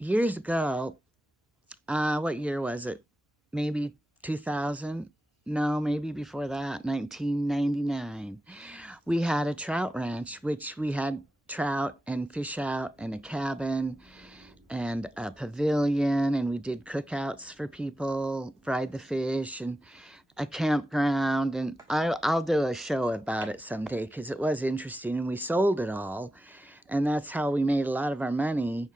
years ago, what year was it? Maybe 2000? No, maybe before that, 1999. We had a trout ranch, which we had trout and fish out and a cabin and a pavilion, and we did cookouts for people, fried the fish, and a campground. And I'll do a show about it someday because it was interesting, and we sold it all. And that's how we made a lot of our money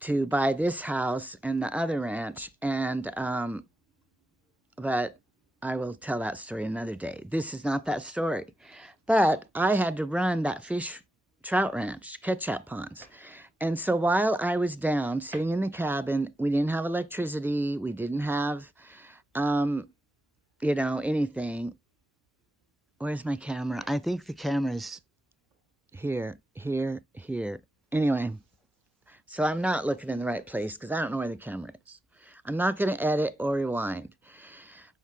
to buy this house and the other ranch. But I will tell that story another day. This is not that story. But I had to run that trout ranch, catch-up ponds. And so while I was down, sitting in the cabin, we didn't have electricity. We didn't have, anything. Where's my camera? I think the camera's here. Anyway, so I'm not looking in the right place because I don't know where the camera is. I'm not going to edit or rewind.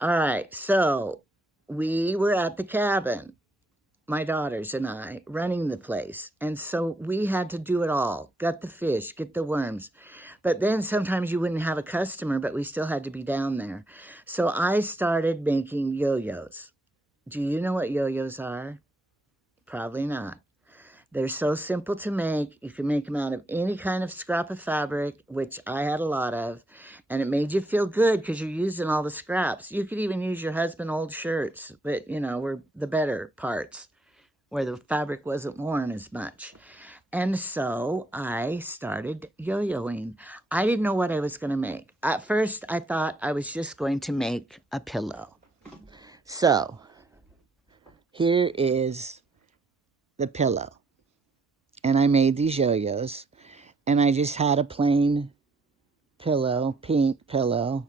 All right, so we were at the cabin, my daughters and I, running the place. And so we had to do it all. Gut the fish, get the worms. But then sometimes you wouldn't have a customer, but we still had to be down there. So I started making yo-yos. Do you know what yo-yos are? Probably not. They're so simple to make. You can make them out of any kind of scrap of fabric, which I had a lot of, and it made you feel good because you're using all the scraps. You could even use your husband's old shirts that, were the better parts, where the fabric wasn't worn as much. And so I started yo-yoing. I didn't know what I was going to make. At first, I thought I was just going to make a pillow. So here is the pillow. And I made these yo-yos, and I just had a plain pillow, pink pillow,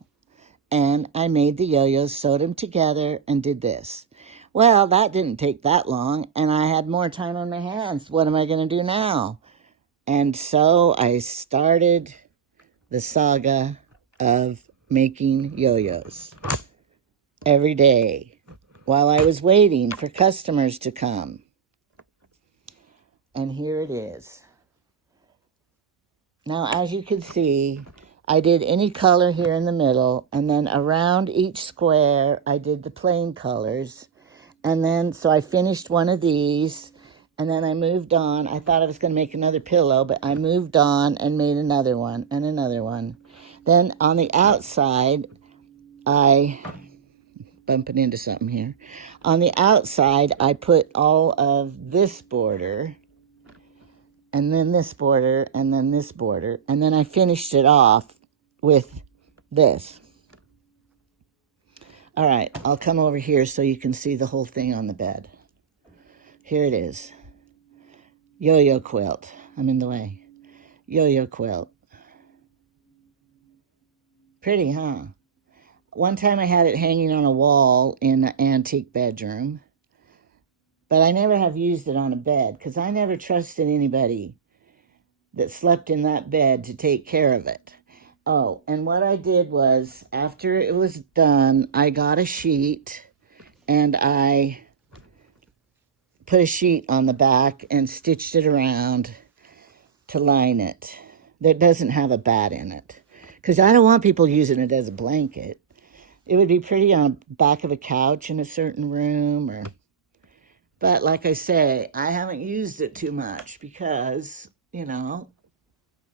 and I made the yo-yos, sewed them together, and did this. Well, that didn't take that long, and I had more time on my hands. What am I going to do now? And so I started the saga of making yo-yos every day while I was waiting for customers to come. And here it is. Now, as you can see, I did any color here in the middle, and then around each square, I did the plain colors. And then, so I finished one of these, and then I moved on. I thought I was going to make another pillow, but I moved on and made another one and another one. Then on the outside, bumping into something here. On the outside, I put all of this border, and then this border, and then this border. And then I finished it off with this. All right, I'll come over here so you can see the whole thing on the bed. Here it is. Yo-yo quilt. I'm in the way. Yo-yo quilt. Pretty, huh? One time I had it hanging on a wall in an antique bedroom. But I never have used it on a bed because I never trusted anybody that slept in that bed to take care of it. Oh, and what I did was, after it was done, I got a sheet and I put a sheet on the back and stitched it around to line it. That doesn't have a bat in it because I don't want people using it as a blanket. It would be pretty on the back of a couch in a certain room or... But like I say, I haven't used it too much because, how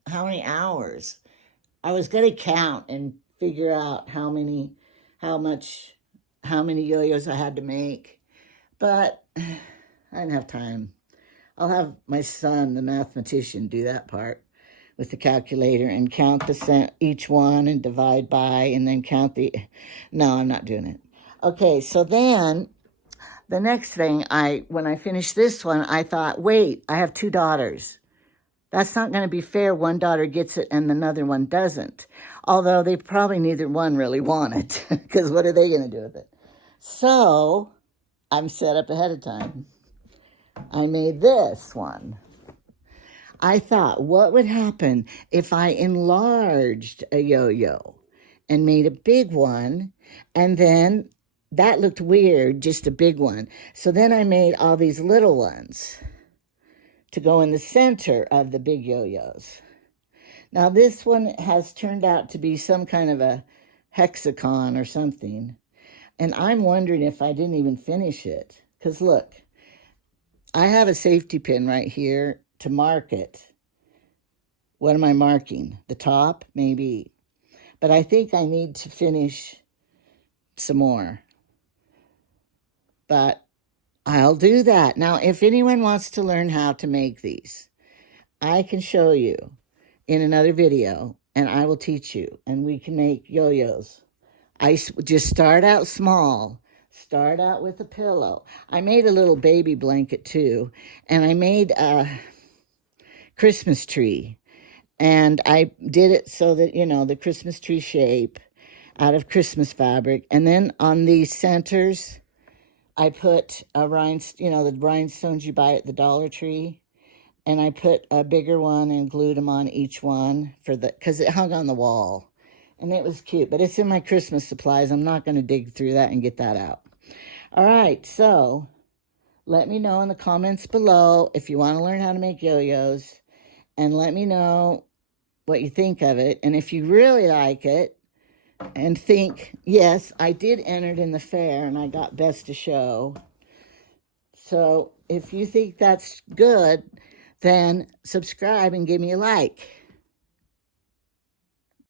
many hours? I was going to count and figure out how many yo-yos I had to make. But I didn't have time. I'll have my son, the mathematician, do that part with the calculator and count each one and divide by and then count the... No, I'm not doing it. Okay, so then... The next thing, when I finished this one, I thought, wait, I have 2 daughters. That's not going to be fair. One daughter gets it and another one doesn't. Although they probably neither one really want it, because what are they going to do with it? So I'm set up ahead of time. I made this one. I thought, what would happen if I enlarged a yo-yo and made a big one, and then... That looked weird, just a big one. So then I made all these little ones to go in the center of the big yo-yos. Now this one has turned out to be some kind of a hexagon or something. And I'm wondering if I didn't even finish it. Because look, I have a safety pin right here to mark it. What am I marking? The top? Maybe. But I think I need to finish some more. But I'll do that. Now, if anyone wants to learn how to make these, I can show you in another video, and I will teach you, and we can make yo-yos. I just start out small. Start out with a pillow. I made a little baby blanket too, and I made a Christmas tree. And I did it so that, you know, the Christmas tree shape out of Christmas fabric. And then on these centers, I put a rhinestone, you know, the rhinestones you buy at the Dollar Tree. And I put a bigger one and glued them on each one because it hung on the wall. And it was cute, but it's in my Christmas supplies. I'm not going to dig through that and get that out. All right, so let me know in the comments below if you want to learn how to make yo-yos. And let me know what you think of it. And if you really like it and think, yes, I did enter it in the fair and I got best to show. So if you think that's good, then subscribe and give me a like.